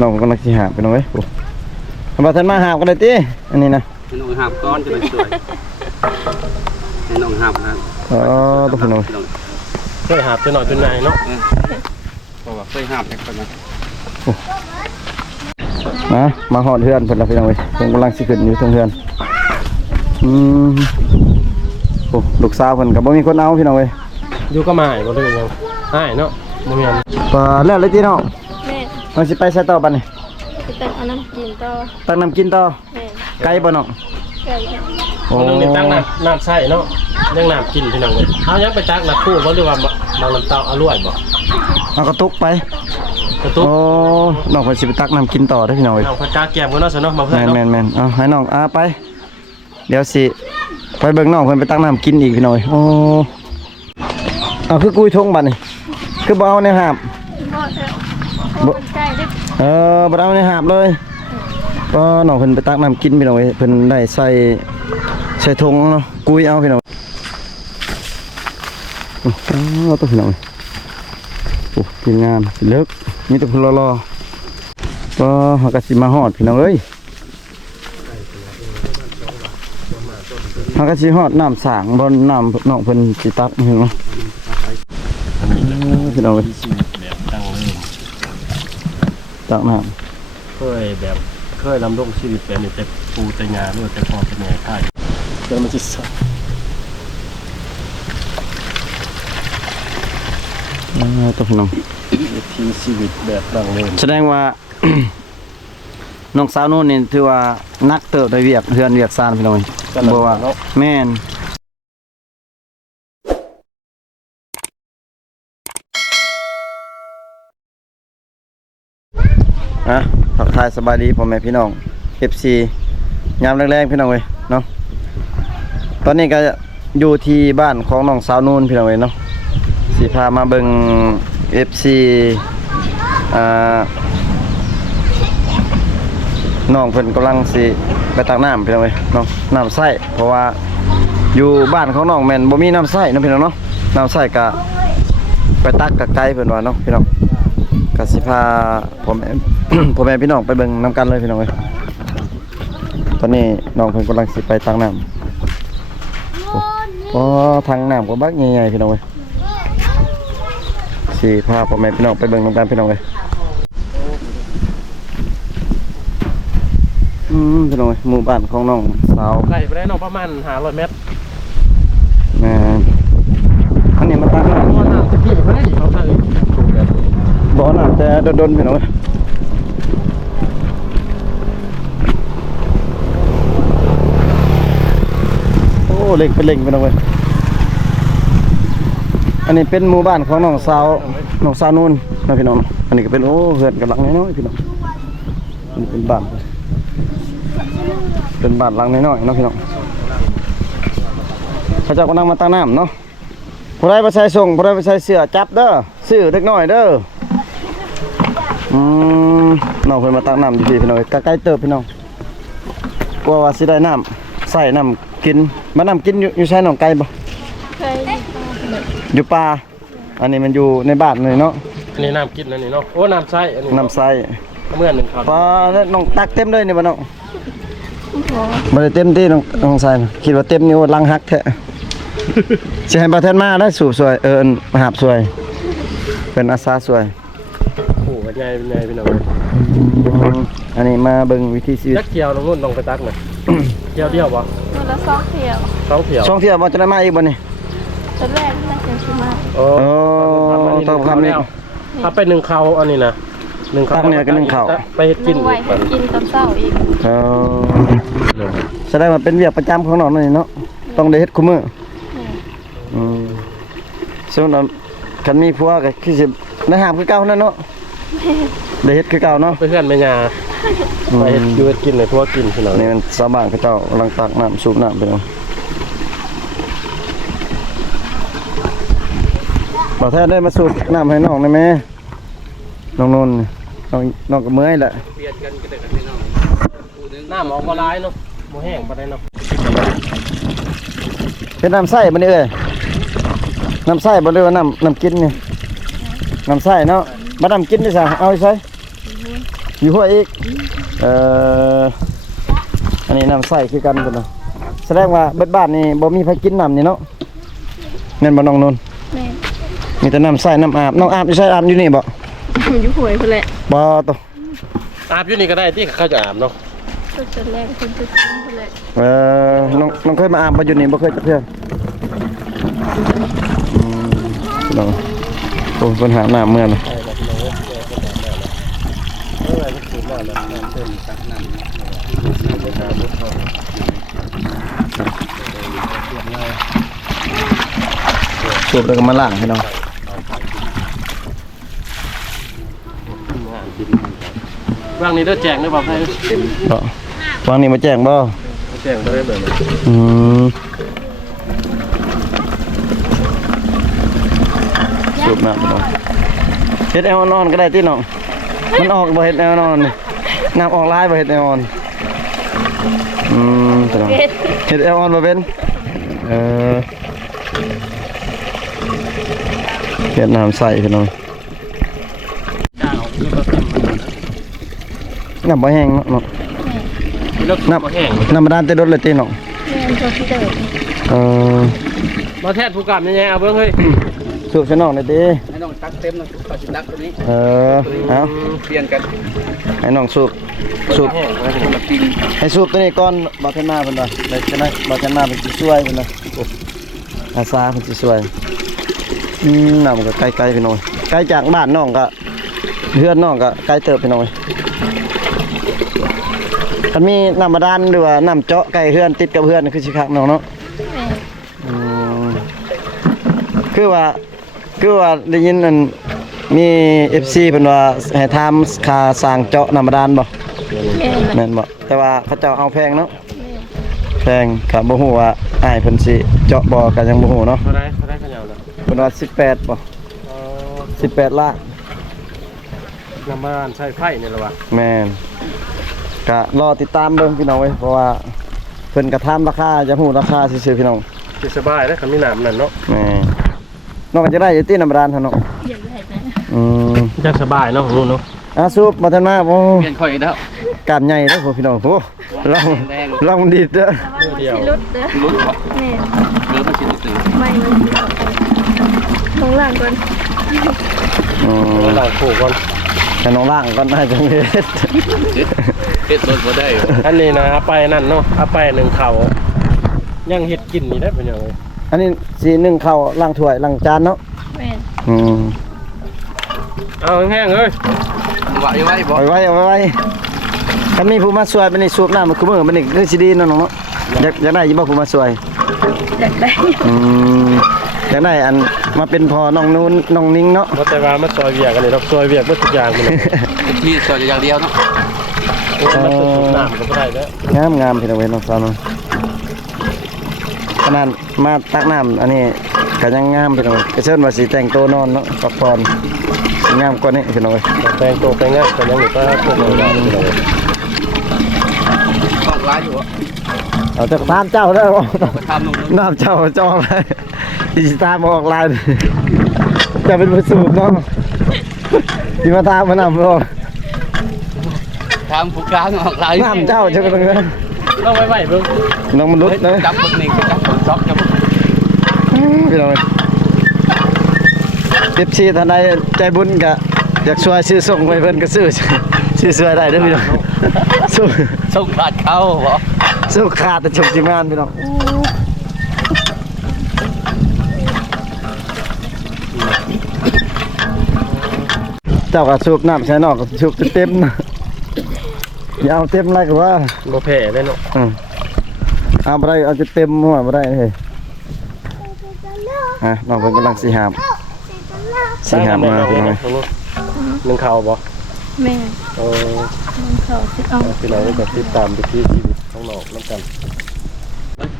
น้องกำลังสิหาบไปน้องเว้ยโอ้ทำไมท่านมาหาบกันเลยติอันนี้นะให้น้องหาบก้อนจะได้สวยให้น้องหาบนะอ๋อตัวพี่น้องเคยหาบจนหน่อยจนใหญ่เนาะเพราะว่าเคยหาบแต่คนนั้นนะมาหอดเฮือนเพิ่นละพี่น้องเว้ยเพิ่นกำลังสิขึ้นอยู่ตรงเฮือนโอ้ลูกสาวเพิ่นก็บ่มีคนเอาพี่น้องเว้ยอยู่ก็มาให้บ่ได้ยังให้เนาะบ่แม่นก็แล้วเลยติน้องแม่เราสิไปใส่ต่อบัดนี้สิตักเอาน้ำกินต่อตักน้ำกินต่อแม่ไกลบ่น้องไก่ โอ้ คนนึงนี่ตักน้ำใส่เนาะยังน้ำกินพี่น้องเว้ยเอายังไปตักน้ำคู่บ่หรือว่าบางน้ำเต้าอร่อยบ่ เอากระตุกไปกระตุกโอ้น้องเพิ่นสิไปตักน้ำกินต่อเด้อพี่น้องเว้ยน้องพัดกาแก้มกันเนาะซะเนาะมาเพิ่นเนาะแม่นเอาให้น้องไปเดี๋ยวสิไปเบิ่งน้องเพิ่นไปตักน้ำกินอีกพี่น้องเว้ยโอ้เอาคือกุยทงบัดนี้คือบ่เอาในหาบบ่แท้บ่ไก่ดิบ่เอาในหาบเลยก็น้องเพิ่นไปตักน้ำกินพี่น้องเว้ยเพิ่นได้ใส่ถุงเนาะกุยเอาพี่น้องโอ้ตัวพี่น้องเว้ยโอ้กินงามสิเลิกมีแต่คนรอก็เฮาก็สิมาฮอดพี่น้องเอ้ยเฮาก็สิฮอดน้ำสางบ่น้ำน้องเพิ่นสิตักเห็นบ่พี่น้องเอ้ยแบบตั้งเลย ตักน้ำเคยลำลงชีวิตเป็นแต่ปูแต่งาด้วยแต่พอเป็นแม่ค่ายเดี๋ยวมันสิสตัวพี่น้องทีชีวิตแบบดังเดิมแสดงว่า น้องสาวโน่นนี่ถือว่านักเติบได้เวียกเฮือนเวียกซานพี่น้องบ่ว่าแม่นทักทายสบายดีพ่อแม่พี่น้อง FC ยามแรงๆพี่น้องเว้ยเนาะตอนนี้ก็อยู่ที่บ้านของน้องสาวนูนพี่น้องเว้ยเนาะสิพามาเบิ่ง FC น้องเพิ่นกำลังสิไปตักน้ำพี่น้องเว้ยเนาะน้ำใส้เพราะว่าอยู่บ้านของน้องแม่นบ่มีน้ำใส้เนาะพี่น้องเนาะน้ำใส้ก็ไปตักกับไกลเพิ่นว่าเนาะพี่น้องก็สิพาพ่อแม่ พ่อแม่พี่น้องไปเบิ่งน้ำกันเลยพี่น้องเว้ยตอนนี้น้องเพิ่นกำลังสิไปตักน้ำโอ้ทางน้ำก็บักใหญ่ๆพี่น้องเว้ยสิพาพ่อแม่พี่น้องไปเบิ่งน้ำกันพี่น้องเว้ยพี่น้องเว้ยหมู่บ้านของน้องสาว ไกลไปได้น้องประมาณ500 เมตรแม่อันนี้มาตักน้ำ บ่น้ำจะพี่เพิ่นได้เขาใส่ถูกแบบบ่อน้ำแต่โดนๆพี่น้องเว้ยโอ้เล็งเป็นเล็งพี่น้องเว้ยอันนี้เป็นหมู่บ้านของน้องสาวนู่นนะพี่น้องอันนี้ก็เป็นโอ้เฮือนกำลังน้อยๆพี่น้องอันนี้เป็นบ้านหลังน้อยๆเนาะพี่น้องเขาเจ้าก็นั่งมาตั้งน้ำเนาะผู้ใดไปใส่ส่งผู้ใดไปใส่เสื้อจับเด้อซื้อเล็กน้อยเด้อน้องเพิ่นมาตั้งน้ำอยู่พี่น้องใกล้ๆเติบพี่น้องกลัวว่าสิได้น้ำใส่น้ำกินมาน้ำกินอยู่ใช้หนองไก่บ่เคยอยู่ป่าอันนี้มันอยู่ในบ้านเลยเนาะอันนี้น้ำกินอันนี้เนาะโอ้น้ำใส่อันนี้น้ำใส่เมื่อ1 ครับปลาแล้วน้องตักเต็มเลยนี่บ่น้องบ่ได้เต็มที่น้องใส่คิดว่าเต็มนี่ว่าลังฮักแท้ สิให้บ่แทนมาได้สูบสวยมาหาบสวยเป็นอาสาสวยโอ้ใหญ่พี่น้องอันนี้มาเบิ่งวิธีชีวิตจักเที่ยวน้องนุ่นลงไปตักน่ะ เที่ยวเดียวบ่ มื้อละ2เที่ยว 2เที่ยวช่องเที่ยวบ่จะได้มาอีกบ่นี่ ตอนแรกน่าจะสิมา โอ้ต้องทำนี่ ถ้าไป1 เขาอันนี้นะ1 เขา ตักเนี่ยก็1 เขาไปเฮ็ดกิน ไว้ให้กินตอนเช้าอีกแสดงว่าเป็นเวียกประจำของน้องนี่เนาะต้องได้เฮ็ดคุมื้อส่วนคันมีผัวก็คือสิได้หามคือเก่านั่นเนาะได้เฮ็ดคือเก่าเนาะไปเพื่อนแม่ย่าไปเฮ็ดอยู่เฮ็ดกินให้พวกกินพี่น้องนี่มันชาวบ้านเขาเจ้ากำลังตักน้ำสูบน้ำไปเนาะบ่แท้ได้มาสูบน้ำให้น้องได้มั้ยน้องนนท์น้องก็เมื่อยแหละเปลี่ยนกันก็ได้พี่น้องน้ำออกบ่หลายเนาะบ่แห้งบ่ได้เนาะเป็นน้ำใส่บ่นี่เอ้ยน้ำใส่บ่หรือว่าน้ำกินนี่น้ำใส่เนาะบ่น้ำกินได้ซะเอาไปใส่ อยู่ห้วยอีกอันนี้น้ำใส่คือกันพุ่นน่ะแสดงว่าเบิดบ้านนี่บ่มีไผกินน้ำนี่เนาะแม่นบ่น้องนนท์ แม่ มีแต่น้ำใส่น้ำอาบน้องอาบอยู่ใส่อาบอยู่นี่บ่ อยู่หวยพุ่นแหละ บ่ตอ อาบอยู่นี่ก็ได้ที่เขาจะอาบเนาะ จุดแรกจุดพุ่นแหละ น้องเคยมาอาบบ่อยู่นี่บ่เคยจักเทื่อน้องโอ้เพิ่นหาน้ำเมื่อน่ะ สูบแล้วก็มาล้างให้น้อง ว่างนี้ได้แจงได้บ่ให้ บ่ฟังนี่มาแจ้งบ่ แจงได้แบบนี้ อืมสูบน้ำให้น้องเฮ็ดแอลนอนก็ได้ติน้องมันออกบ่เฮ็ดแอลนอนนี่น้ำออกหลายบ่เฮ็ดแอลนอนติน้องเฮ็ดแอลนอนบ่เป็นเฮ็ดน้ำใส่พี่น้องน้ำบ่แห้งเนาะ น้ำแห้ง น้ำบาดาลแต่รถเลยติน้อง แม่ตัวที่เดิม มาแทนผู้กำยังไงเอาเบิ่งเฮ้ย สูบซะน้องได้ติ ให้น้องตักเต็มนะตักสิตักตัวนี้ เอา เปลี่ยนกัน ให้น้องสูบ แห้งแล้ว มากิน ให้สูบตัวนี้ก่อนบ่ทันมาเพิ่นว่าเลยจะได้บ่ทันมาเพิ่นสิช่วยเพิ่นว่าอาสาเพิ่นสิช่วยน้ำก็ไกลๆพี่น้องไกลจากบ้านน้องก็เฮือนน้องก็ไกลเติบพี่น้องถ้ามีน้ำบาดาลหรือว่าน้ำเจาะใกล้เฮือนติดกับเฮือนคือสิคักน้องเนาะ แม่ คือว่าได้ยินอันมี FC เพิ่นว่าให้ทำค่าสร้างเจาะน้ำบาดาลบ่ แม่ แม่นบ่แต่ว่าเขาเจ้าเอาแพงเนาะแพงก็บ่ฮู้ว่าอ้ายเพิ่นสิเจาะบ่ก็ยังบ่ฮู้เนาะ เท่าไรขยาวนะ เพิ่นว่า18บ่18ล้าน น้ำมันใช้ไฟนี่แหละวะ แม่นก็รอติดตามเบิ่งพี่น้องเว้ยเพราะว่าเพิ่นก็ถามราคาจะฮู้ราคาซื่อๆพี่น้อง สิสบายแล้วคันมีน้ำนั่นเนาะ แม่น้องก็จะได้อยู่ที่น้ำบาดาลหั่นเนาะ อยากได้นะ จักสบายเนาะรู้เนาะ สูบบ่ทันมาบ่ เปลี่ยนค่อยแล้ว กล้ามใหญ่เด้อพวกพี่น้องโอ้ลองมันดีดเด้อ เดียว สิรุดเด้อ ลุ้นบ่ แม่ เริ่มมาชิมตื่น ไม่มันสิออกไปลงล่างก่อน เราผูกก่อน ให้น้องล่างก่อนน่าจะเฮ็ด เฮ็ดรถบ่ได้ อันนี้นะเอาไปนั่นเนาะเอาไปหนึ่งเข่ายังเฮ็ดกินนี่ได้เป็นยังไง อันนี้สินึ่งข้าวล้างถ้วยล้างจานเนาะ แม่ เอาแห้งๆเอ้ย ไหวไว้บ่ เอาไว้คันมีผู้มาช่วยเป็นนี่สูบน้ำมันคือมื้อมันนี่คือสิดีเนาะน้องเนาะอยากได้อยู่บ่ผู้มาช่วย อยากได้ อยากได้อันมาเป็นพอน้องนู้นน้องนิ้งเนาะ บ่แต่ว่ามันซอยเวียกกันนี่เราซอยเวียกหมดทุกอย่างมัน ที่ซอยอย่างเดียวเนาะ มันสุดน้ำก็บ่ได้แล้ว งามพี่น้องเว้ยน้องสาวเนาะขนาดมาตักน้ำอันนี้ก็ยังงามพี่น้องก็เชิญว่าสิแต่งตัวนอนเนาะพักผ่อนสิงามกว่านี้พี่น้องเว้ย แปลงตัวแปลงงานก็ยังอยู่ก็พวกเราได้พี่น้อง ต้องร้ายอยู่บ่ เอาแต่ตามเจ้าได้บ่ มาทำนุ่ม น้ำเจ้าจองเลยอีสตาร์บอกลายจะเป็นผู้สูบเนาะที่มาตามมานำบอก ทำผู้กลางออกลาย น้ำเจ้าจะเป็นยังไง เราไว้เบิ่ง น้องมนุษย์นะ จับบึกนี่จับผลช็อกจับ พี่น้องเก็บชีท่านใดใจบุญกะอยากช่วยซื้อส่งไปเพิ่นก็ซื้อช่วยได้เด้อพี่น้องสู้ ส่งขาดเข้าบ่ สู้ขาดแต่ชมทีมงานพี่น้องเจ้าก็สูบน้ำใส่นอกก็สูบเต็มนะอย่าเอาเต็มไรก็ว่า บ่แพ้เลยเนาะ เอาไปเอาจะเต็มหัวไปได้เลยน้องเพิ่นกำลังสีหามมาพี่น้อง หนึ่งเข่าบ่ แม่ เออ มันเขาสิเอา พี่น้องก็ติดตามวิถีชีวิตของน้องนำกัน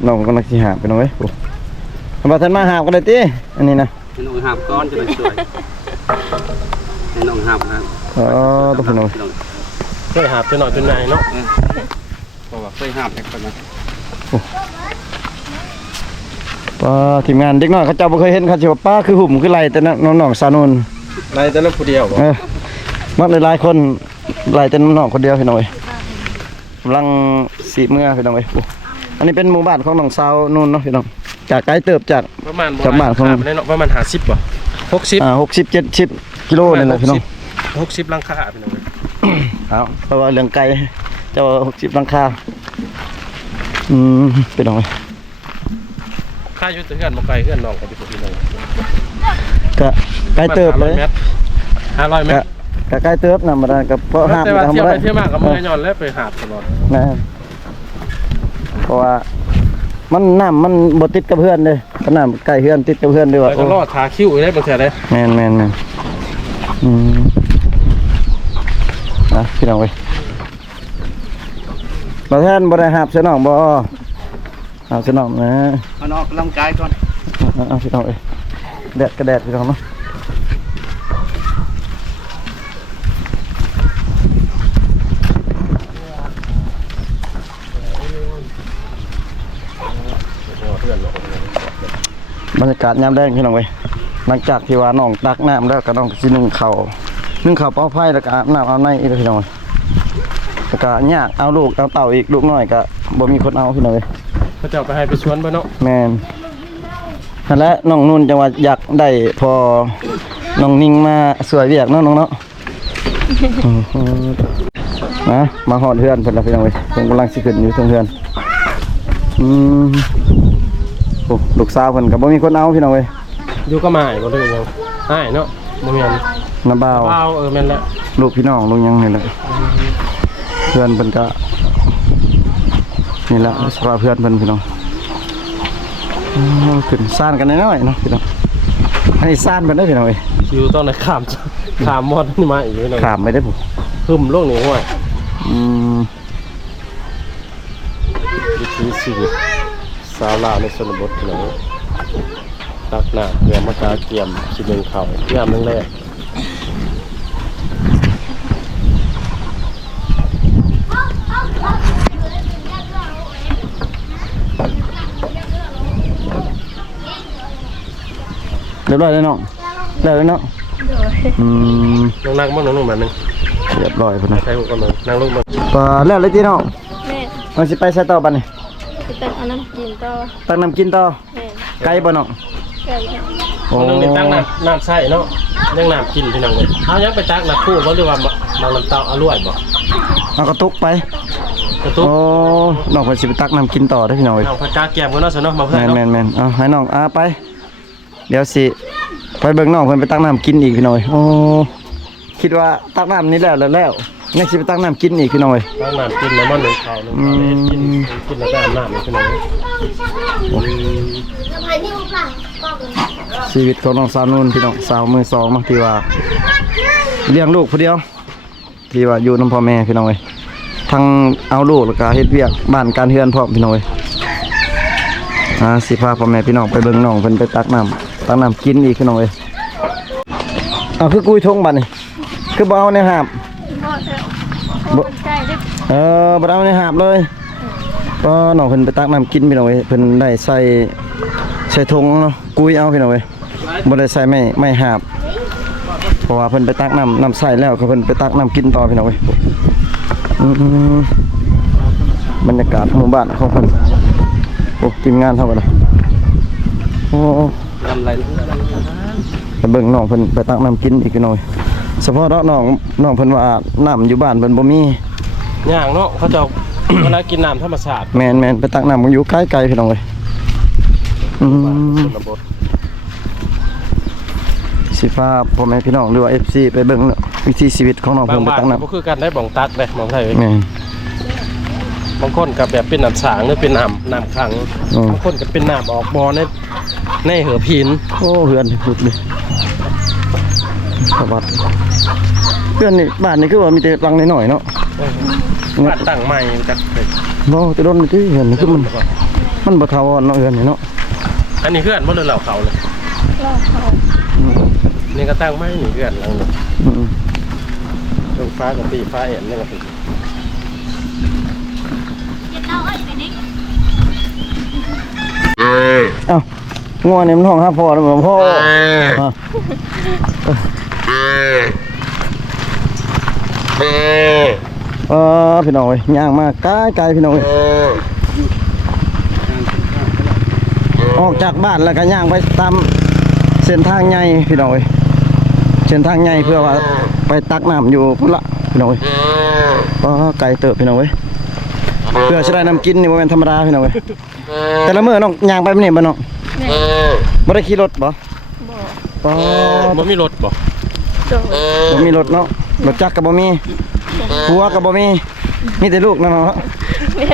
น้องกำลังสีหามพี่น้องเว้ยโอ้มาทันมาหามกันเลยติอันนี้นะ ให้น้องหาบก้อนจะได้สวยให้น้องหาบนะ ต้องพี่น้อง เคยหาบจนหน่อยจนใหญ่เนาะ เพราะว่าเคยหาบแต่คนนะ ป้าทีมงานเด็กน้อยเขาเจ้าบ่เคยเห็นเขาสิว่าป้าคือหุ่มคือไรแต่น้องๆสานุน ในแต่ละผู้เดียวบ่ มักหลายๆคน ไล่แต่น้องคนเดียวพี่น้องเอ้ยกำลังสีเมื่อพี่น้องเอ้ยโอ้อันนี้เป็นหมู่บ้านของน้องสาวนู่นเนาะพี่น้องจากไกลเติบจาก ประมาณ จากบ้านของ เนาะประมาณ50บ่60 60-70 กิโลนี่แหละพี่น้อง 60หลังคาพี่น้องเอ้ย เอาเพราะว่าเรื่องไกลเจ้า60หลังคาพี่น้องเอ้ย ค่าอยู่แต่เฮือนบ่ไกลเฮือนน้องก็อยู่พี่น้อง ก็ไกลเติบเลย 500 เมตร ก็ใกล้เติบนำมาได้กับเพราะห้าม แต่ว่า ทำ เที่ยว บ่ ไป ได้ เที่ยวมาก็เมื่อยย้อนแล้วไปหาดตลอด นะเพราะว่ามันน้ำมันบ่ติดกับเพื่อนเลยน้ำใกล้เพื่อนติดกับเพื่อนด้วย แล้ว ว่า ก็รอดทาคิ้วได้บางเทื่อได้ แม่นนะพี่น้องเว้ยบ่แทนบ่ได้หาบเสยน้องบ่หาบเสยน้องนะ มานออกกำลังกายก่อน เอาพี่น้องเอ้ยแดดก็แดดพี่น้องเนาะบรรยากาศยามแดงพี่น้องเว้ยหลังจากที่ว่าน้องตักน้ำแล้วก็น้องสินึ่งข้าวเป้าไผ่แล้วก็อาบน้ำเอาในอีกพี่น้องเว้ยแล้วก็ยากเอาลูกเอาเต่าอีกลูกน้อยก็บ่มีคนเอาพี่น้องเว้ย เขาจะเอาไปให้ไปชวนบ่เนาะ แม่นนั่นแหละน้องนุ่นจังว่าอยากได้พอน้องนิ่งมาสวยเวียกเนาะน้องเนาะ นะมาหอดเฮือนเพิ่นละพี่น้องเว้ยเพิ่นกำลังสิขึ้นอยู่ตรงเฮือนโอ้ลูกสาวเพิ่นก็บ่มีคนเอาพี่น้องเว้ย อยู่ก็มาบ่ได้หยังอ้ายเนาะบ่แม่น น้าบ่าว ว้าวแม่นแล้ว ลูกพี่น้องลุงยังนี่แหละเพื่อนเพิ่นก็นี่แหละสภาพเพื่อนเพิ่นพี่น้องขึ้นซ่านกันน้อยๆเนาะพี่น้องอันนี้ซ่านเพิ่นได้พี่น้องเว้ย อยู่ต้องได้ข้ามมอดนี่มาอีกเนาะ ข้ามไม่ได้ผม หึมโลกนี้ห้วย อืม วิถีชีวิตสาวลาวในชนบทพี่น้องตักน้ำเพื่อมากาเกี่ยมสิเป็นข้าวยามแรก เรียบร้อยแล้วน้องได้แล้วเนาะ โดย น้องนั่งบ้างน้องลงแบบนึง เรียบร้อยพุ่นนะ ใช้หัวกันเลยนั่งลงมา ก็แล้วเลยที่น้อง แม่ มันสิไปใส่ต่อบัดนี้ จะตั้งเอาน้ำกินต่อ ตักน้ำกินต่อ แม่ ไกลบ่น้อง ไก่ โอ้ น้องนี่ตั้งน้ำใส่เนาะยังน้ำกินพี่น้องเลยเอายังไปตักน้ำคู่บ่หรือว่าบางน้ำเต้าอร่อยบ่ เอากระตุกไป กระตุก โอ้น้องเพิ่นสิไปตักน้ำกินต่อเด้อพี่น้องเว้ย เอาผักกาแกมกันเนาะซะเนาะมาเพื่อนเนาะ แม่นเอาให้น้องไป เดี๋ยวสิไปเบิ่งน้องเพิ่นไปตักน้ำกินอีกพี่น้อยโอ้คิดว่าตักน้ำนี่แล้วยังสิไปตักน้ำกินอีกพี่น้อย ตั้งน้ำกินแล้วมันหนึ่งข้าวหนึ่งข้าวเลยกินแล้วก็อาบน้ำเลยพี่น้อง ชีวิตของน้องสาวนุ่นพี่น้องสาวมือสองเนาะที่ว่าเลี้ยงลูกผู้เดียวที่ว่าอยู่นำพ่อแม่พี่น้อยทั้งเอาลูกแล้วก็เฮ็ดเวียกบ้านการเฮือนพร้อมพี่น้อยสิพาพ่อแม่พี่น้องไปเบิ่งน้องเพิ่นไปตักน้ำกินอีกพี่น้อยเอาคือกุยทงบัดนี่คือบ่เอาในหาบ บ่แล้วบ่ใกล้ได้ บ่เอาในหาบเลยก็น้องเพิ่นไปตักน้ำกินพี่น้องเอ้ยเพิ่นได้ใส่ถุงเนาะกุยเอาพี่น้องเอ้ยบ่ได้ใส่ไม่หาบเพราะว่าเพิ่นไปตักน้ำใส่แล้วก็เพิ่นไปตักน้ำกินต่อพี่น้องเอ้ยบรรยากาศหมู่บ้านของเพิ่นโอ้ทีมงานเท่ากันเลยโอ้ ทำอะไร ไปเบิ่งน้องเพิ่นไปตักน้ำกินอีกพี่น้องเอ้ยเฉพาะน้องเพิ่นว่าน้ำอยู่บ้านเพิ่นบ่มี ย่างเนาะเขาจะเวลากินน้ำธรรมชาติ แม่นไปตักน้ำมันอยู่ไกลๆพี่น้องเอ้ยชนบท สิฟ้าพ่อแม่พี่น้องหรือว่า FC ไปเบิ่งวิถีชีวิตของน้อง บา เพิ่ ง นไป บ้าน ตักน้ ก็คือกันได้บ่องตักเลยมองไทย ำแม่น บางคนกับแบบเป็นน้ำสางหรือเป็นน้ำขัง อืม บางคนก็เป็นน้ำออกบ่อในเหือพิน โอ้เฮือนพุดเลยสวัสดเฮือนนี่บ้านนี่คือว่ามีแต่หลังน้อยๆเนาะ บ้านตั้งใหม่จักเลย บ่แต่โดนที่เฮือนนี่คือมันบ่ทาวรเนาะเฮือนนี่เนาะ อันนี้เพื่อนบ่เดินเหล่าเขาเลย รอเขา นี่ก็ตั้งไม่หนีเพื่อนหลังนึง อืม ตรงฟ้ากับปีฟ้าเห็นนี่ก็เป็น เอ้างัวนี่มันห้องหาพ่อแล้วบ่พ่อ พี่น้องเอ้ยย่างมาไกลๆพี่น้องเอ้ยออกจากบ้านแล้วก็ย่างไปตามเส้นทางใหญ่พี่น้องเอ้ยเส้นทางใหญ่เพื่อว่าไปตักน้ำอยู่พุ่นละพี่น้องเอ้ยไกลเติบพี่น้องเอ้ยเพื่อจะได้น้ำกินนี่บ่แม่นธรรมดาพี่น้องเอ้ยแต่ละมื้อน้องย่างไปมื้อนี้บ่น้อง แม่ บ่ได้ขี่รถบ่ บอก บ่มีรถบ่ โดด บ่มีรถเนาะรถจักรก็บ่มีผัวก็บ่มีมีแต่ลูกนั่นเนาะ แม่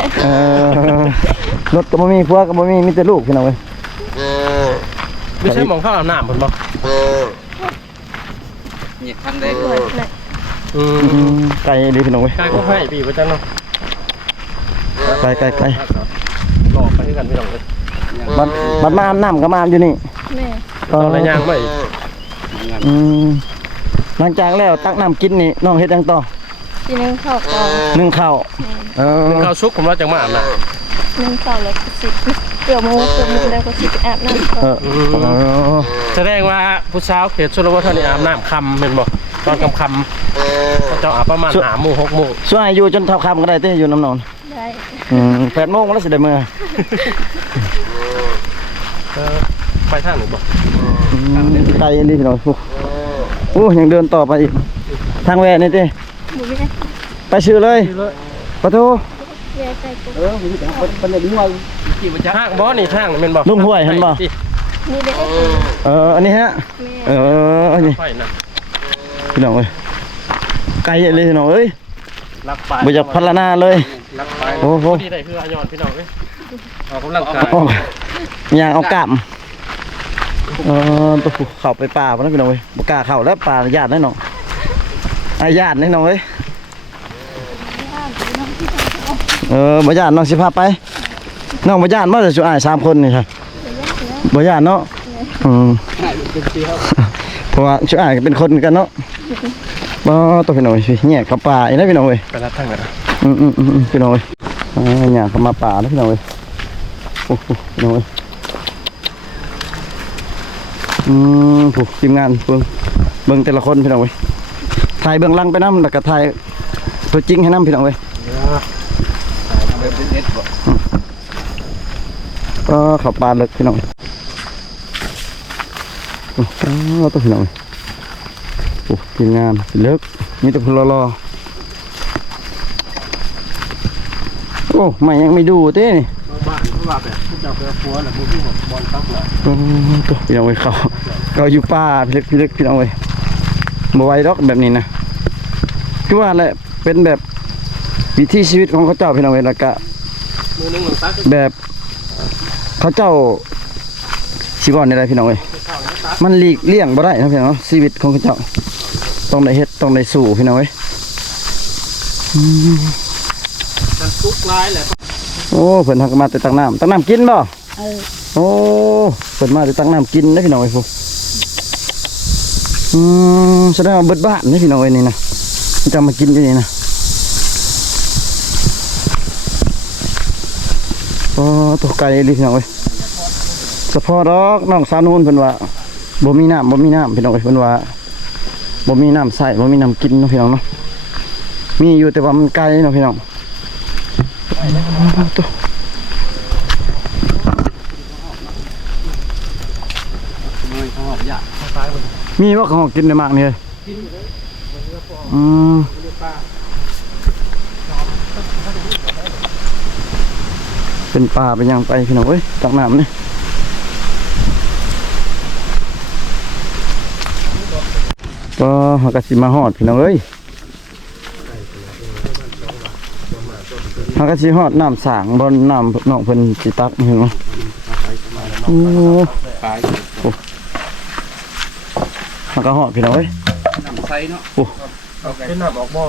รถก็บ่มีผัวก็บ่มีมีแต่ลูกพี่น้องเอ้ย ไม่ใช่หมองข้าวอาบน้ำเพิ่นบ่ เนี่ยทันได้ เปิดเลย ไกลดีพี่น้องเว้ย กายก็ให้พี่ว่าจังเนาะ ไกล หลอกไปคือกันพี่น้องเอ้ย บัดมาอาบน้ำก็มาอาบอยู่นี่ แม่ ตอนระยางไม่ อืมหลังจากแล้วตักน้ำกินนี่น้องเฮ็ดหยังต่อ ทีนึงเข้าก่อน นึ่งข้าวเออ ข้าวซุกผมว่าจังมาอาบน้ นึงเข้าแล้วก็สิเกือบโมแล้วก็สิไปอาบน้ำก่อน ำแสดงว่าผู้สาวเขตชนบทเท่านี้อาบน้ำค่ำเป็นบ่ตอนค่ำเขาเจ้าอาบประมาณ5 โมง 6 โมง ช่วยอยู่จนเท่าค่ำก็ได้เต้อยู่น้ำนอน ได้ 8 โมงแล้วสิได้มื้อ ไปทางหรือบ่ ไกลดีพี่น้องโอ้ยังเดินต่อไปอีกทางแวะนี่เต้ บุ้ย ไปชื่อเลยปะโท แย่ใจกู ทางบ่นี่ทางเป็นบ่ ลุงห้วยเห็นบ่ นี่เด็ก อันนี้ฮะ แม่ อันนี้ ไฟนะ พี่น้องเอ้ยไกลเลยพี่น้องเอ้ย รักไป บ่อยากพัฒนาเลย รักไป โอ้โห ที่ได้คืออายอนพี่น้องเอ้ยออกกำลังกาย อย่างเอากลับตัวเข้าไปป่าพนะพี่น้องเอ้ยบ่กล้าเข้าแล้วป่าญาติแน่นอนญาติแน่นอนเอ้ยบ่ญาติน้องสิพาไปน้องบ่ญาติบ่จะสุอ้าย3 คนนี่ครับบ่ญาติเนาะเพราะว่าสุอ้ายก็เป็นคนกันเนาะบ่ตัวพี่น้องเอ้ยแยกเข้าป่าอีกนะพี่น้องเอ้ย ไปรับทางกันนะ พี่น้องเอ้ยหยางเข้ามาป่านะพี่น้องเอ้ยโอ้โหพี่น้องเอ้ยผูกทีมงานเบิ่งแต่ละคนพี่น้องเว้ยถ่ายเบื้องหลังไปน้ำแล้วก็ถ่ายตัวจริงให้น้ำพี่น้องเว้ยก็ขับปลาเลิกพี่น้องโอ้ตัวพี่น้องเว้ยโอ้ทีมงานเลิกมีแต่คนรอโอ้ไม่ยังไม่ดูเต้นี่ บ้านเขาว่าแบบผู้เจ้าเรือฟัวแหละผู้ที่บอลตักแหละ ตัวพี่น้องเว้ยเขาอยู่ป่าพี่เล็กพี่น้องเว้ยบ่ไหวดอกแบบนี้นะคือว่าแหละเป็นแบบวิถีชีวิตของเขาเจ้าพี่น้องเว้ยแล้วก็ มือนึงหนึ่งตัก แบบเขาเจ้าชีวอนอะไรพี่น้องเว้ยมันหลีกเลี่ยงบ่ได้นะพี่น้องชีวิตของเขาเจ้าต้องได้เฮ็ดต้องได้สู้พี่น้องเว้ย กันทุกลายแหละ โอ้เพิ่นทำมาแต่ตักน้ำกินบ่โอ้เพิ่นมาแต่ตักน้ำกินนะพี่น้องเว้ยพวกแสดงว่าเบิดบ้านนี่พี่น้องเว้ยนี่นะจะมากินอยู่นี่นะโอ้ตัวไก่เลยพี่น้องเว้ยเฉพาะดอกน้องสาวนูนเพิ่นว่าบ่มีน้ำพี่น้องเว้ยเพิ่นว่าบ่มีน้ำใส่บ่มีน้ำกินเนาะพี่น้องเนาะมีอยู่แต่ว่ามันไกลเนาะพี่น้องตัวมีว่าของกินได้มากนี่เลยเป็นป่าเป็นยังไปพี่น้องเอ้ยตักน้ำนี่ก็หากสิมาฮอดพี่น้องเอ้ยหากสิฮอดน้ำสางบนน้ำน้องเพิ่นสิตักเห็นมั้ยโอ้มันก็หอดพี่น้องเอ้ย น้ำใสเนาะ เป็นน้ำออกบ่อ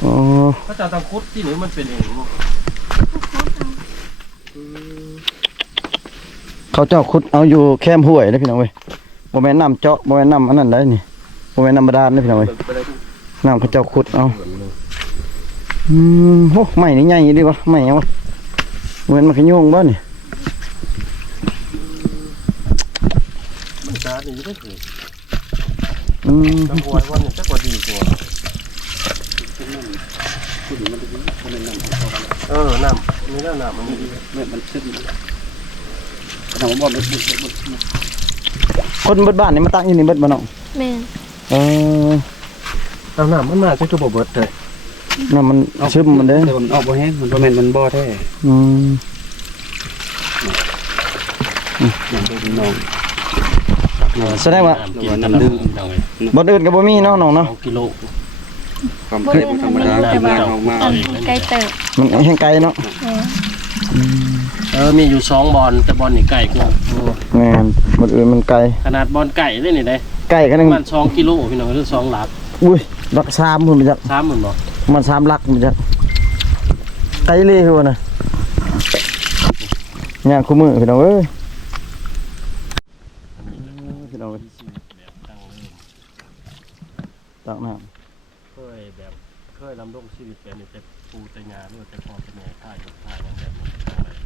โอ้ พระเจ้าทางคุดที่นี่มันเป็นเอง เขาเจ้าขุดเอาอยู่แคมห้วยนะพี่น้องเว้ยบ่แม่นน้ำเจาะบ่แม่นน้ำอันนั้นได้นี่บ่แม่นน้ำบาดาลนะพี่น้องเว้ยน้ำเขาเจ้าขุดเอาโอ้ไม้นี่ใหญ่ดีวะไม้ยังวะเหมือนมันขยุ่งบ้านี่ มันจะดีได้คือตำรวจวันนี้จะกว่าดีกว่า ขึ้นมันจะมันน้ำ น้ำนี่แล้วน้ำมันดี มันขึ้นถามว่ามัน คนเบิดบ้านนี่มาตั้งอยู่นี่เบิดบ่น้อง แม่น เออ เอาน้ำมันมาใช้ตัวเบิดเลย น้ำมันซึมมันเด้อ แต่มันออกบ่แห้งมันบ่แม่นมันบ่แท้ อืม อย่างเป็นน้อง แสดงว่า กินน้ำดื่มเอาไว้ บ่อื่นก็บ่มีเนาะน้องเนาะ 2กิโล ความเคยธรรมดากินงานออกมา อันไกลเติบ มันแห้งไกลเนาะ แม่น มีอยู่2บอลแต่บอลนี่ไก่กว่า แม่นบ่อื่นมันไกล ขนาดบอลไก่ได้นี่ได้ ใกล้กันนึง มัน2กิโลพี่น้องหรือ2หลัก อุ้ยรัก3พุ่นไปจัก 3หมื่นบ่ มัน3ลักมันจักไกลเลยคือว่าน่ะย่างคู่มือพี่น้องเอ้ยพี่น้องเอ้ย แบบตั้งเริ่ม ตักน้ เคยลำดงชีวิตแบบนี้แต่ปูแต่งาด้วยแต่พอเป็นแม่ท่ายกับท่ายอย่างแบบนี้ตั้งเลย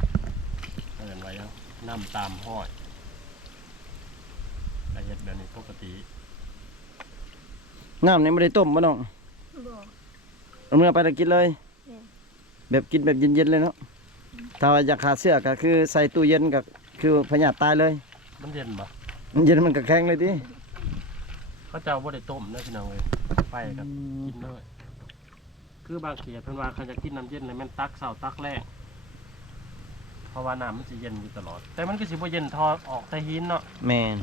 เอิ้นไว้ยังน้ำตามห้อยละเอียดแบบนี้ปกติ ำน้ำนี่ไม่ได้ต้มบ่น้อง บ่ เอาเมื่อไปตะกินเลย แม่น แบบกินแบบเย็นๆเลยเนาะถ้าว่าอยากขาดเสื้อก็คือใส่ตู้เย็นก็คือพญาติตายเลย มันเย็นบ่ มันเย็นมันก็แข็งเลยติ เขาเจ้าบ่ได้ต้มนะพี่น้องเลยไปกับกินเลยคือบางเขียเพิ่นว่าเขาจะกินน้ำเย็นเลยแม่นตักเช้าตักแรกเพราะว่าน้ำมันสิเย็นอยู่ตลอด แต่มันก็สิบ่เย็นทอออกแต่หินเนาะ แม่น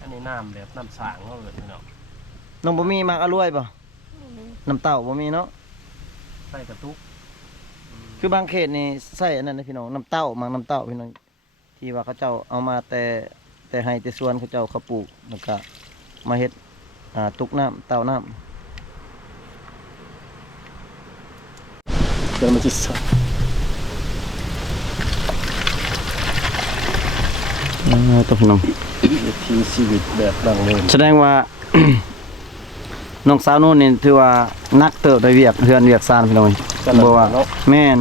อันนี้น้ำแบบน้ำสางเขาเลยพี่น้อง น้องบ่มีมากอร่วยป่ะน้ำเต้าบ่มีเนาะ ใส่กระตุก คือบางเขตนี่ใส่อันนั้นนะพี่น้องน้ำเต้ามังน้ำเต้าพี่น้องที่ว่าเขาเจ้าเอามาแต่ให้แต่สวนเขาเจ้าเขาปลูกแล้วก็มาเฮ็ดตุกน้ำเต้าน้ำเดี๋ยวมันจะสดตัวพี่น้อง วิถีชีวิตแบบดั้งเดิม แสดงว่า น้องสาวโน่นนี่ถือว่านักเติบได้เวียกเฮือนเวียกซานพี่น้องบ่ว่าแม่น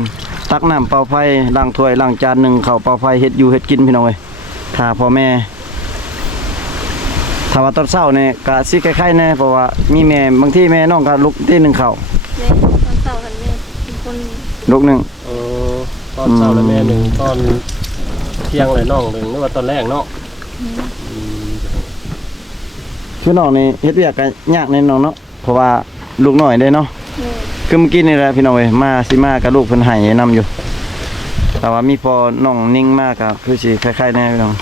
ตักน้ำเป่าไฟล้างถ้วยล้างจานหนึ่งข้าวเป่าไฟเฮ็ดอยู่เฮ็ดกินพี่น้องเอ้ยถ้าพ่อแม่ถ้าว่าตอนเช้านี่ก็สิคล้ายๆแน่เพราะว่ามีแม่บางทีแม่น้องก็ลุกตีหนึ่งข้าว แม่นตอนเช้ากันแม่เป็นคน ลุกหนึ่ง ตอนเช้าแล้วแม่หนึ่งตอนเที่ยงเลยน้องหนึ่งหรือว่าตอนแรกเนาะ คือน้องนี่เฮ็ดเวียกก็ยากแน่น้องเนาะเพราะว่าลูกน้อยเด้เนาะ แม่น คือเมื่อกี้นี่แหละพี่น้องเอ้ยมาสิมากับลูกเพิ่นให้นำอยู่แต่ว่ามีพอน้องนิ่งมากก็คือสิคล้ายๆแน่พี่น้อง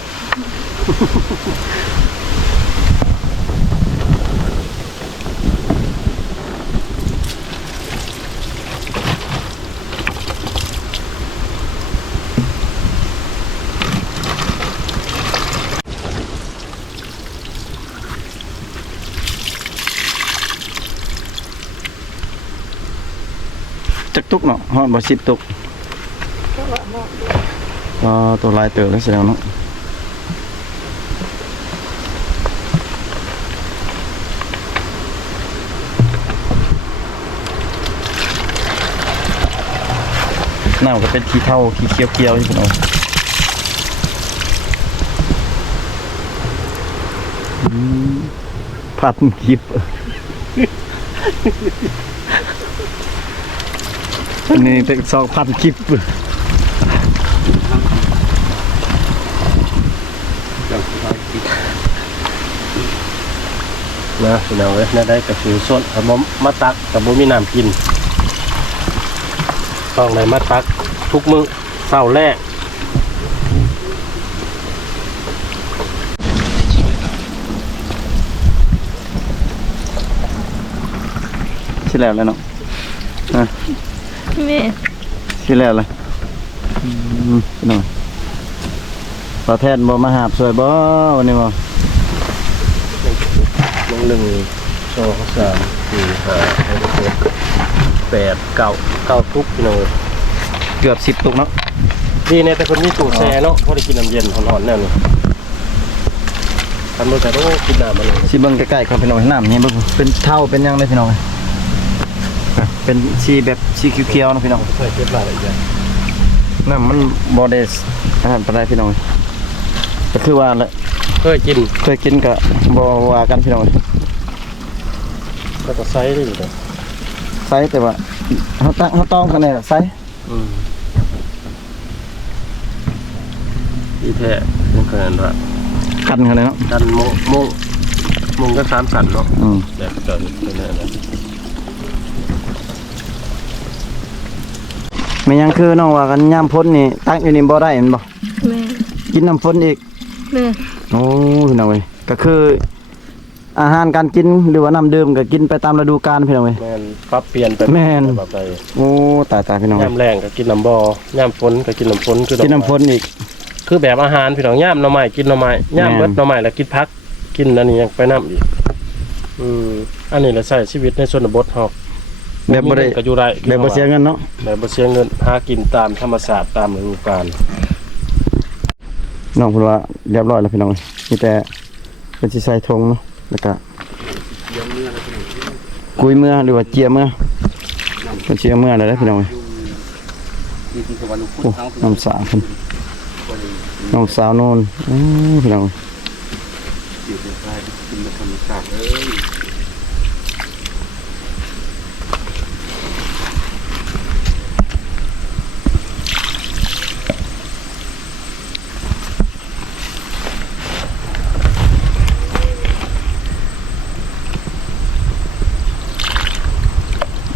จักตุกเนาะฮอดบ่10ตุก ก็ว่าเหมาะ ตัวลายเติบแล้วแสดงเนาะน้ำก็เป็นขี้เท่าขี้เคี้ยวๆพี่น้องผัดคลิป อันนี้เป็น2,000คลิป นะพี่น้องเอ้ยน่าได้กระสือส้นเอามาตักแต่บ่มีน้ำกินต้องเลยมาตักทุกมื้อเช้าแรก ชิแล้วแล้วเนาะ แม่น ชิแล้วเลยพี่น้องประแทนบ่มาหาบสวยบ่วันนี้บ่ ลง1 2 3 4 5 6 7 8 9ทุกพี่น้อง เกือบ10ตุกเนาะ ดีในแต่คนมีตู้แช่เนาะพอได้กินน้ำเย็นร้อนๆแน่นี่ทำโดยแต่ต้องกินน้ำมันเลย สิเบิ่งใกล้ๆครับพี่น้องน้ำนี่เบิ่งเป็นเท่าเป็นหยังเลยพี่น้องเป็นสีแบบสีเขียวๆนะพี่น้อง เคยเก็บรายละเอียด น้ำมันบ่ได้อาหารปานใดพี่น้องก็คือว่าแหละ เคยกิน เคยกินก็บ่ว่ากันพี่น้อง ก็จะไซส์ได้อยู่เลย ไซส์แต่ว่าเขาต้องกันเนี่ยไซส์ อีแท้มันก็นั่นว่า กันกันเลยเนาะ กันโมงก็3 สันเนาะ อืม แบบเกิดเป็นนั่นนะ ไม่ยังคือน้องว่ากันยามพ้นนี่ตั้งอยู่นี่บ่ได้เห็นบ่ แม่ กินน้ำพ้นอีก แม่ โอ้พี่น้องเว้ยก็คือ อาหารการกินหรือว่าน้ำดื่มก็กินไปตามฤดูกาลพี่น้องเว้ย แม่นปรับเปลี่ยนไป แม่น แบบใด โอ้ตายพี่น้อง ย่ามแรงก็กินน้ำบ่อย่ามฝนก็กินน้ำฝนคือ กินน้ำพ้นอีก คือแบบอาหารพี่น้องย่ามหน่อไม้กินหน่อไม้ย่ามเบิดหน่อไม้แล้วกินผักกินอันนี้ยังไปน้ำอีกอันนี้แหละใช้ชีวิตในชนบทเฮา แบบบ่ได้ มีเงินก็อยู่ได้ แบบบ่เสียเงินเนาะ แบบบ่เสียเงินหากินตามธรรมชาติตามฤดูกาล น้องเพิ่นว่าเรียบร้อยแล้วพี่น้องเอ้ยมีแต่เป็นสิใส่ธงเนาะแล้วก็กุยเมื่อหรือว่าเจียเมื่อเป็นเจียเมื่อแล้วเด้อพี่น้องเอ้ย นี่คือวันลูก โอ้น้ำสาวเพิ่นน้องสาวโน่นพี่น้องเอ้ย อยู่ในใต้กินธรรมชาติ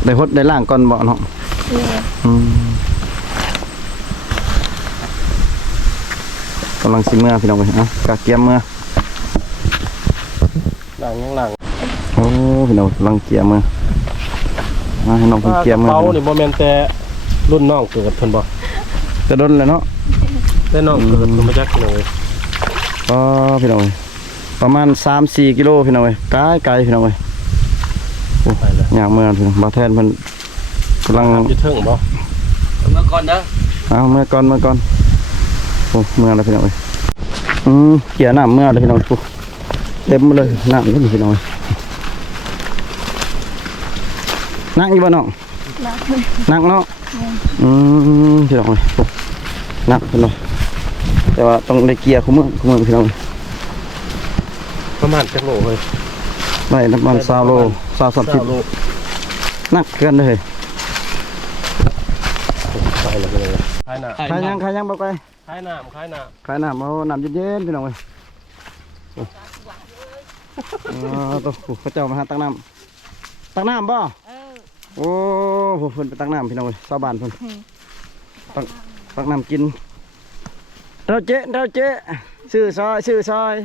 ได้ฮดได้ล่างก่อนบ่เนาะ แม่ กำลังสิเมื่อพี่น้องเอ้ยกะเกียมเมื่อ หลังยังหลัง โอ้พี่น้องกำลังเกียมเมื่อมาให้น้องเพิ่นเกียมเมื่อ เป๋านี่บ่แม่นแต่รุ่นน้องเกิดเพิ่นบ่ จะดนแล้วเนาะ แต่น้องเกิดเพิ่นมาจากพี่น้องเอ้ย ก็พี่น้องเอ้ยประมาณ 3-4 กิโลพี่น้องเอ้ยไกลพี่น้องเอ้ย ไปแล้ว อยากเมื่อพี่น้องบ่าวแทนเพิ่นกำลัง อยู่เทิงบ่ เมื่อก่อนเด้อ เอาเมื่อก่อนโอ้เมื่อแล้วพี่น้องเอ้ยเกี่ยน้ำเมื่อแล้วพี่น้องโอ้เต็มเลยน้ำนี่พี่น้องเอ้ยนั่งอยู่บ่น้อง รัก นั่งเนาะพี่น้องเอ้ยโอ้นั่งพี่น้องแต่ว่าต้องได้เกียร์คู่มือพี่น้องเอ้ย ประมาณจักโลเฮ้ย ได้น้ำมัน20 โล20-30 โล นักเกินเลย ไปแล้วพี่น้องเอ้ยขายหน้า ขายยังบ่ไกล ขายหน้าขายหน้า ขายน้ำเอาน้ำเย็นๆพี่น้องเอ้ยโอ้ตัวเขาเจ้ามาหาตักน้ำบ่โอ้โหเพิ่นไปตักน้ำพี่น้องเอ้ยชาวบ้านเพิ่นตักน้ำกินเราเจ๊ซื้อซอย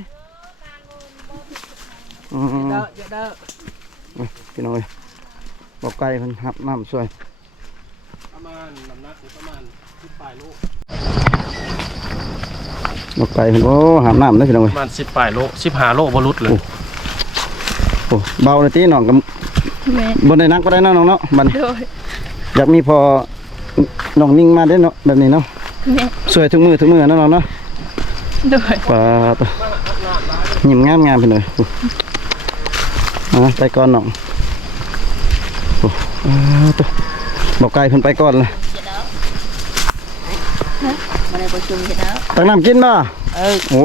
พี่น้องเอ้ยบอกไก่เพิ่นหับน้ำสวย ประมาณน้ำหนักอยู่ประมาณ10ปลายโล บอกไก่เพิ่นโอ้หับน้ำได้อพี่น้อง ป เอ้ย ระมาณ10ปลายโล15 โลบ่หลุดเลย โอ้เบาเลยตีน้องกับ แม่ บนได้นักก็ได้เนาะน้องเนาะบัดนี้ โดย อยากมีพอน้องนิ่งมาได้เนาะแบบนี้เนาะ แม่ สวยทุกมือเนาะน้องเนาะ โดย ปลาตัวยิ้มงามไปเลยไปก่อนน้องตัวบอกไก่เพิ่นไปก่อนเลย มาในประชุมเสร็จแล้ว ตักน้ำกินบ่โอ้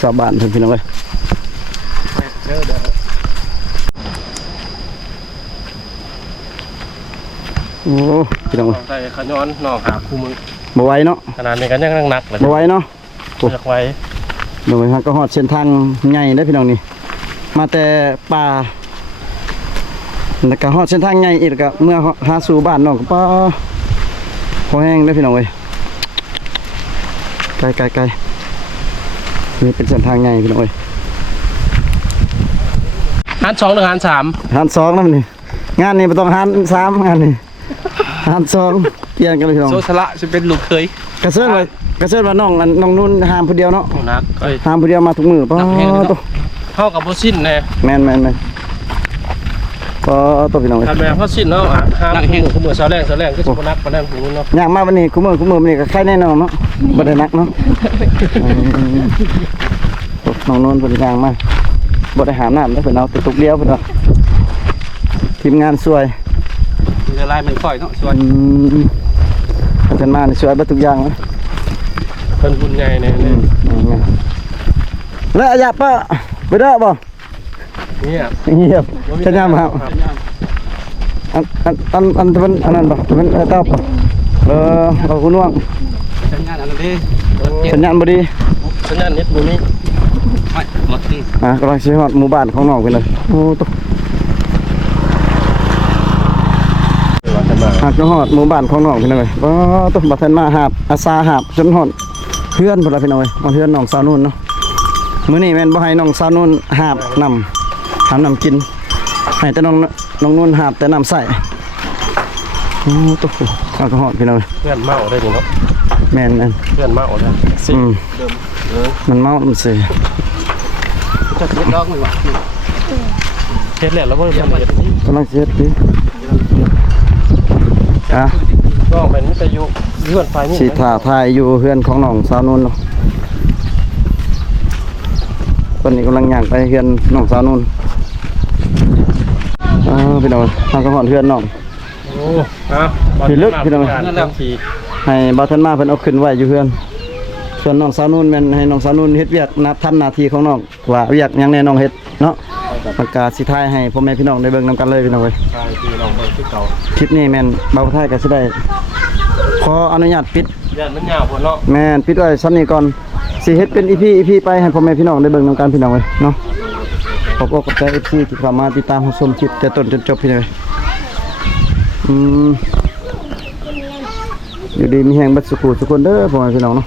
สาบานเพิ่นพี่น้องเอ้ยโอ้พี่น้องเอ้ย ใส่ขย้อนน้องหาคู่มือ บ่ไหวเนาะ ขนาดนี้ก็ยังหนักเลย บ่ไหวเนาะ อยากไว้ โดยฮะก็ฮอดเส้นทางใหญ่ได้อพี่น้องนี่มาแต่ป่าแล้วก็ฮอดเส้นทางใหญ่อีกแล้วก็เมื่อหาสู่บ้านน้องก็ป้าพอแห้งได้อพี่น้องเอ้ยไกลนี่เป็นเส้นทางใหญ่พี่น้องเอ้ย หัน2หรือหัน3 หัน2นำนี่งานนี้บ่ต้องหัน3งานนี้หัน2เปลี่ยนกันเลยพี่น้อง โซสละจะเป็นลูกเคย กระเซินว่าน้องนุ่นหามผู้เดียวเนาะ หนักเอ้ย หามผู้เดียวมาทุกมื้อป้า หนักแฮงเลยเนาะ ตัว เท่ากับบ่สิ้นแน่ แม่นป้าตัวพี่น้องเอ้ย คันแม่พอสิ้นแล้วห้ามคู่มือเช้าแรงก็สิบ่นักปานนั้นผู้นู้นเนาะ อยากมาวันนี้คุมือมันนี่ก็ใครแน่นอนเนาะบ่ได้นักเนาะน้องนนท์เพิ่นย่างมาบ่ได้หาน้ำแล้วเพิ่นเอาแต่ตุกเลี้ยวเพิ่นว่าทีมงานสวย เรือลายมันค่อยเนาะส่วน เพิ่นมานี่สวยเบิดทุกอย่างนะ เพิ่นบุญใหญ่แน่ แล้วอย่าป้าไปเด้อบ่ เนี่ย เงียบจะย่ามครับ อันเป็นอันนั้นป่ะเป็นเต้าป่ะเอาคุณว่าง สัญญาณอะไรดิ สัญญาณบ่ดี สัญญาณเน็ตบ่มี ไม่หมดที่ กำลังสิฮอดหมู่บ้านของน้องเพิ่นเลยโอ้ตก ว่าจะมา หากจะฮอดหมู่บ้านของน้องเพิ่นเลยบ่ตกบ่ทันมาหาบอาสาหาบจนฮอดเพื่อนพุ่นล่ะพี่น้องเอ้ยเอาเพื่อนน้องสาวนุ่นเนาะมื้อนี้แม่นบ่ให้น้องสาวนุ่นหาบน้ำกินให้แต่น้องนุ่นหาบแต่น้ำใส่โอ้ตกเอาก็ฮอดพี่น้องเอ้ย เพื่อนเมาได้นี่เนาะ แม่น เพื่อนเมาได้สิ มันเมามันเสีย จะเสียดอกมันวะ เฮ็ดแล้วแล้วบ่ได้เฮ็ด กำลังเสียดีอ่ะ ก็เป็นมิตรยุเพื่อนไฟนี่ สีถ่าทายอยู่เพื่อนของน้องสาวนุ่นเนาะตอนนี้กำลังย่างไปเพื่อนน้องสาวนุ่นพี่น้องทางกระหอนเพื่อนน้อง โอ้เอา พี่ลึกพี่น้อง นั่นแล้วที ให้บ่าวทันมาเพิ่นเอาขึ้นไว้อยู่เพื่อนส่วนน้องสาวนุ่นแม่นให้น้องสาวนุ่นเฮ็ดเวียกนับทันหน้าที่ของน้องว่าเวียกหยังแน่น้องเฮ็ดเนาะประกาศสิทายให้พ่อแม่พี่น้องได้เบิ่งนํกันเลยพี่น้องเอ้ย ใช่พี่น้องเบิ่งคือเก่า คลิปนี้แม่นบ่าวทายก็สิได้ขออนุญาตปิด ย่านมันยาวพุ่นเนาะ แม่นปิดไว้ซ้ำนี้ก่อนสิเฮ็ดเป็น EP ไปให้พ่อแม่พี่น้องได้เบิ่งนํกันพี่น้องเอ้ยเนาะขอบอกกับใจ FC ที่เข้ามาติดตามรับชมคลิปแต่ต้นจนจบพี่น้องเอ้ยอยู่ดีมีแฮงเบัดสุขุทุกคนเด้อพ่อแม่พี่น้องเนาะ